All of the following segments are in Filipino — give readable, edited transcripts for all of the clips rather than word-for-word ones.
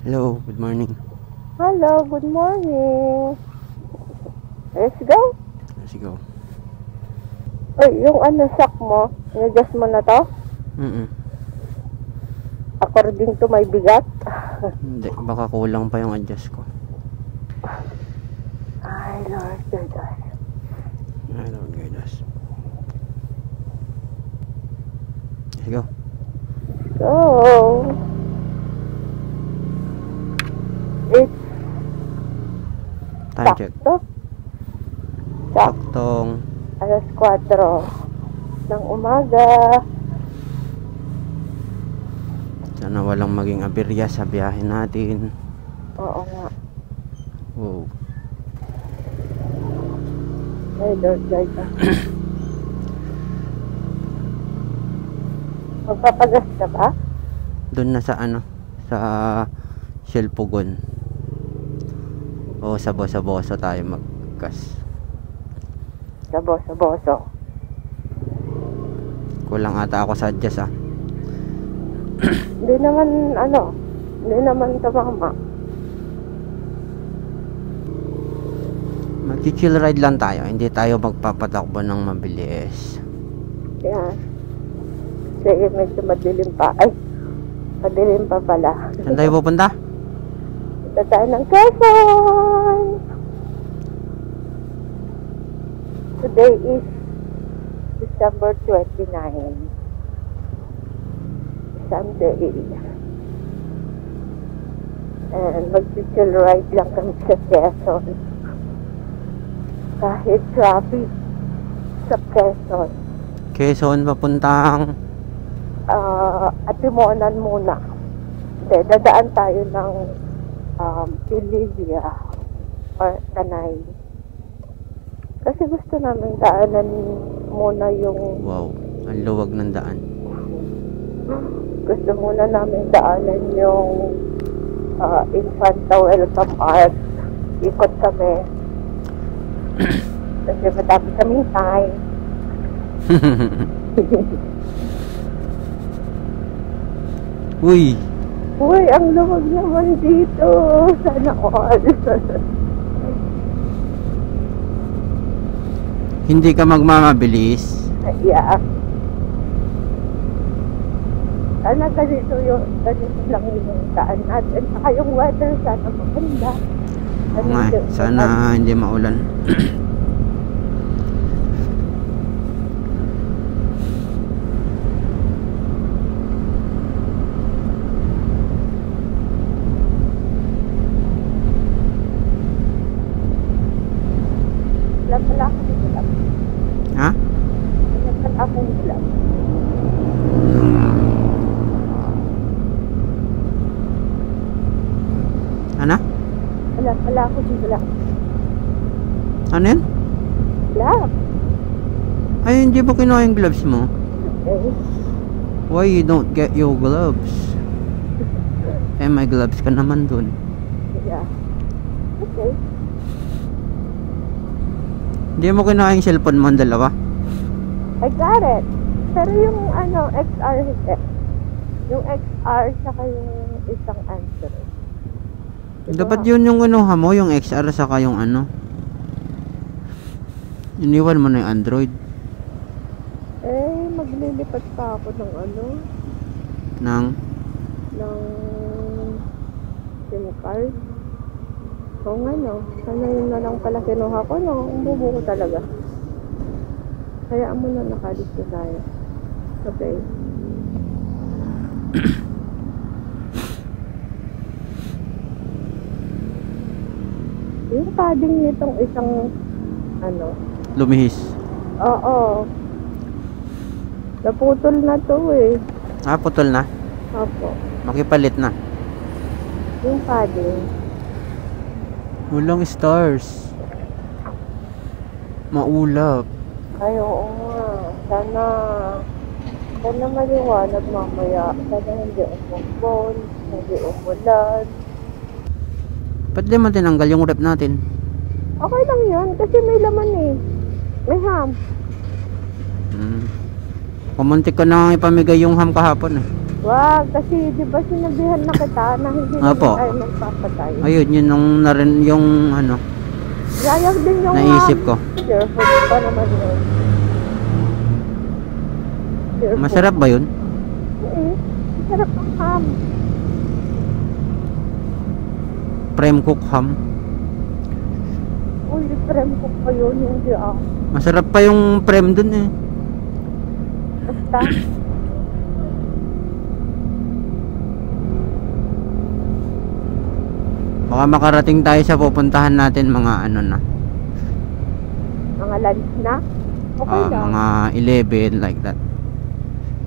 Hello, good morning. Hello, good morning. Let's go. Let's go. Ay, yung sack mo, i-adjust mo na to? According to my bigat? Hindi, baka kulang pa yung adjust ko. Ay, Lord, guide us. I don't guide us. Let's go. So, it's Time check. Saktong alas 4 ng umaga. sana walang maging aberya sa biyahe natin. Oo nga. Wow. Ay, Lord, guide us. Magpapagas ka ba? Doon na sa sa Shell Pugon. O sa Boso tayo magkas. Sa boso. Kulang ata ako sa adjust Hindi naman tamama. Mag-chill ride lang tayo. Hindi tayo magpapatakbo ng mabilis. Yan. Sige, medyo madilim pa. Ay, madilim pa pala. Saan tayo pupunta? Ito tayo ng Quezon. Today is December 29. Sunday. And mag-chill ride lang kami sa Quezon. Kahit traffic sa Quezon. Quezon papuntang Atimonan muna. Hindi, dadaan tayo ng Pilivia or Tanay. Kasi gusto namin daanan muna yung... wow, ang luwag ng daan. Gusto muna namin daanan yung Infanta Welcome Arts. Ikot kami. Kasi madami kaming time. Uy, ang luwag naman dito. Sana all. hindi ka magmamabilis. Yeah. Sana ganito lang yung daan natin. Saka yung weather, sana maganda. Sana hindi maulan. Wala pala akong ulam. Ha? Wala pala akong ulam. Ano? Wala pala akong ulam. Ano yan? Wala. Ay, hindi mo kinuha yung gloves mo? Okay. Why you don't get your gloves? Eh, may gloves ka naman dun. Yeah. Okay. Hindi mo kinuha yung cellphone mo ang dalawa? I got it. Pero yung XR hindi. Yung XR saka yung isang Android. Dapat yun yung kinuha mo, yung XR saka yung iniwan mo na yung Android. Eh, maglilipat pa ako ng Ng SIM card. Oo nga sana yun na lang pala kinuha ko ang bubo ko talaga. Hayaan mo na nakalis na tayo. Okay. Yung padding nitong isang lumihis. Oo. Naputol na to eh. Ah, putol na. Opo. Makipalit na. Yung padding. Walang stars. Maulap. Ay, oo nga. Sana maliwanag mamaya. Sana hindi umumbon, hindi umulan. Ba't di man tinanggal yung rep natin? Okay lang yun, kasi may laman eh. May ham. Pumuntik ko na ipamigay yung ham kahapon eh. Wag, kasi di ba sinabihan na kita na hindi naman Opo. tayo magpapatay. Ayun, yun yung narin yung ano, Sayang din yung naisip ko. Sure food pa naman yun. Sure food. Masarap ba yun? Masarap ang ham. Prem cook ham. Uy, prem ko pa yun, hindi ah. Masarap pa yung prem dun eh. Basta, Baka makarating tayo sa pupuntahan natin mga ano na. mga lunch na. Okay lang. Mga 11 like that.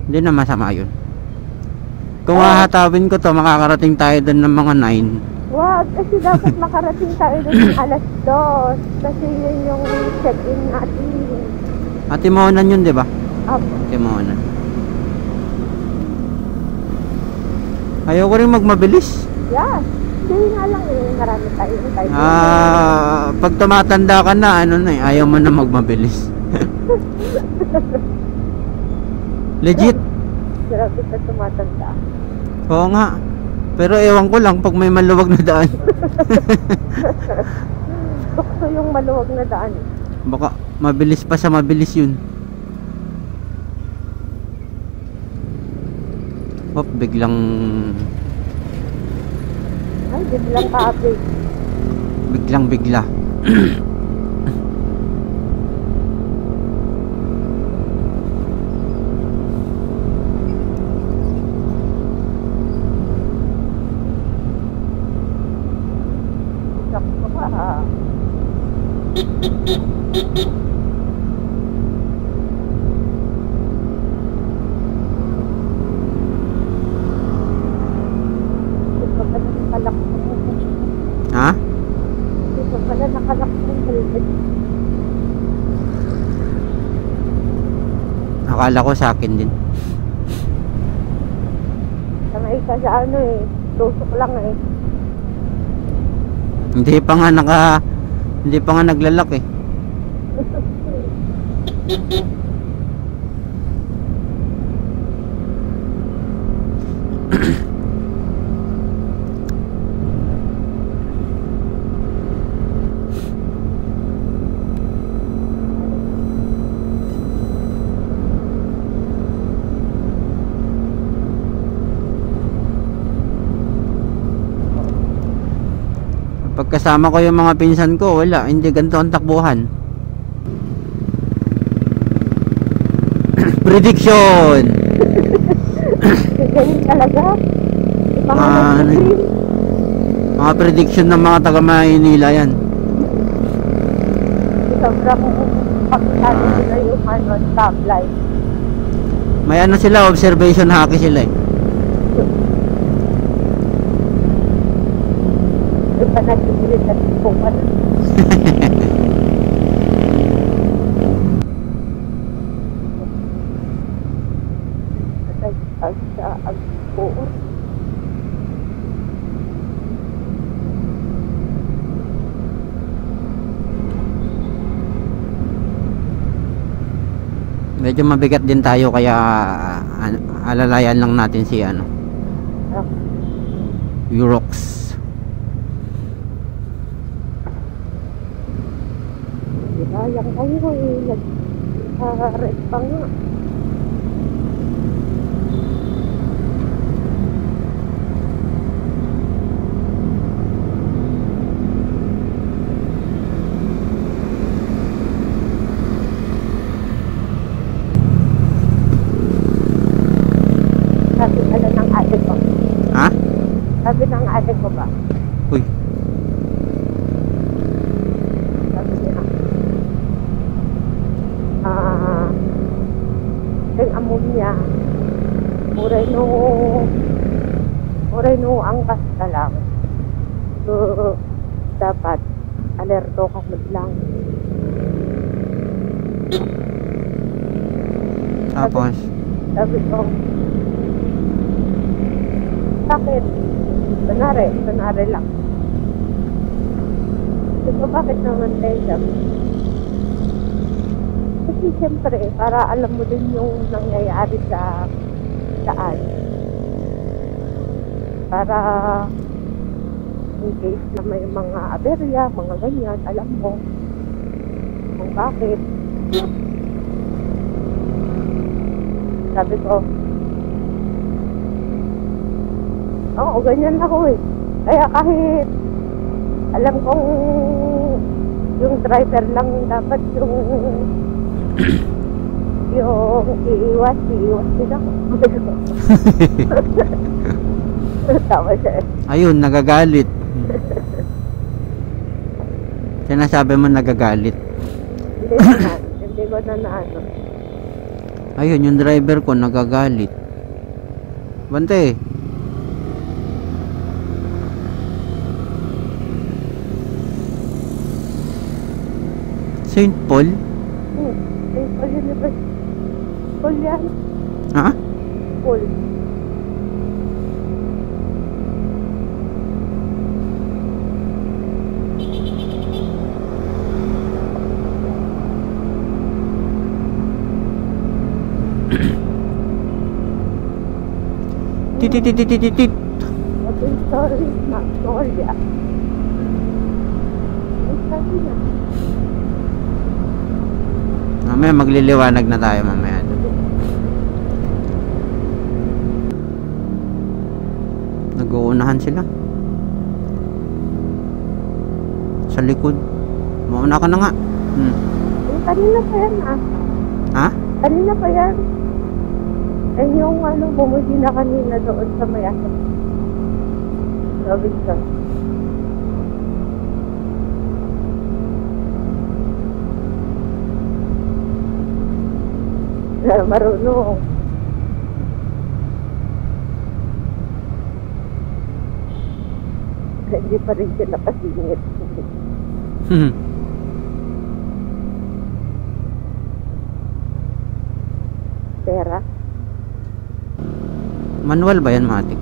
Hindi na masama yun. Kung hahatawin ko to, makakarating tayo dun ng mga 9. Wag, kasi dapat makarating tayo doon ng alas 2. Kasi yun yung check-in natin. Timonan yun, di ba? Apo. Timonan. Ayoko rin magmabilis. Yeah. Hindi nga lang eh, marami tayong time. Pag tumatanda ka na, ano na eh, ayaw mo na magmabilis. Legit. Grabe ka tumatanda. Oo nga. Pero ewan ko lang pag may maluwag na daan. Gusto yung maluwag na daan. Baka mabilis pa sa mabilis yun. Biglang Ay, biglang kaabig. bigla. Sakto ka ah. Ito pala nakalak mo. Ha? Ito pala nakalak mo yung helmet. Akala ko sa akin din. Sanay ka sa ano eh. Tusok lang eh. Hindi pa nga naglalak eh. Pagkasama ko yung mga pinsan ko, wala, hindi ganito ang takbuhan. Prediction. Ganyan talaga. Mga prediction ng mga taga Maynila yan. Sobrang pagkano sila yung ano, stoplight. May ano sila, observation hockey sila eh. Iba nagsisilid na kung ano. Sa agpuon. Medyo mabigat din tayo kaya alalayan lang natin si ano, Eurox. Sayang kayo eh. Nag-red pa nga. Sabi pala ng ate ko. Ha? Sabi ng ate ko ba? Uy, Sabi niya. Yung ammonia. Muray no angkas ka lang. So, dapat alerto ka lang. tapos Sabi ko, bakit? Kunwari lang. Sabi ko, bakit naman tayo? Kasi siyempre, para alam mo din yung nangyayari sa daan. Para in case na may mga aberya, mga ganyan, alam mo kung bakit. Sabi ko, oo, ganyan ako eh. Kaya kahit alam kong yung driver lang dapat yung iiwas din ako. Tawa siya eh. Ayun, nagagalit. Sinasabi mo nagagalit. Hindi ko na ano. Ayun, yung driver ko nagagalit. Bante. St. Paul? St. Paul University. Paul yan. Ha? Paul. Titititititit. Okay, sorry, Magnolia. Sabi na. Mamaya magliliwanag na tayo mamaya. Nag-uunahan sila. Sa likod. Mauna ka na nga. Kanina pa yan ah. Ha? Kanina pa yan. Eh yung bumuli na kanina doon sa Mayasa. Robinson. Marunong. Hindi pa rin siya nakasingit. Pera? Manual ba yan, matik?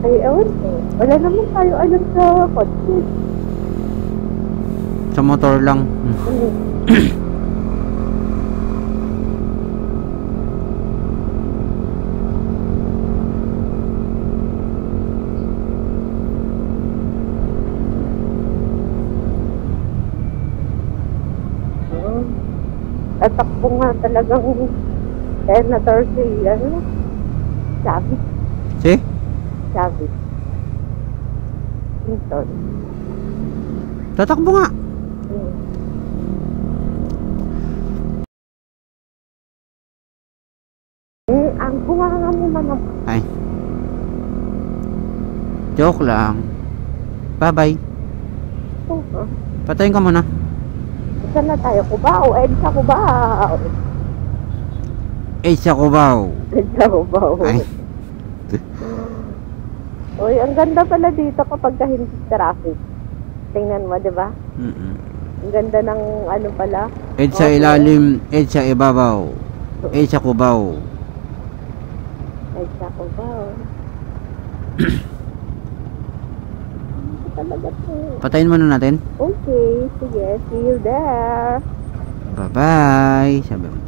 Ay, ewan ko. Wala naman tayo alam sa kotse. Sa motor lang. Tatakbo nga talagang Senator si Chavez. Si? Chavez. Clinton. Tatakbo nga. Ang kumanga mo naman. Ay. Joke lang. Bye-bye. Patayin ka muna. Saan na tayo? Cubao. Sa Cubao. Sa Cubao. Sa Cubao. Ay. Uy, ang ganda pala dito kapag hindi traffic. Tingnan mo, di ba? Ang ganda ng pala. Sa ilalim, sa ibabaw. Sa Cubao. Sa Cubao. Talaga po. Patayin muna natin. Okay, sige. See you there. Bye-bye. Sabi mo.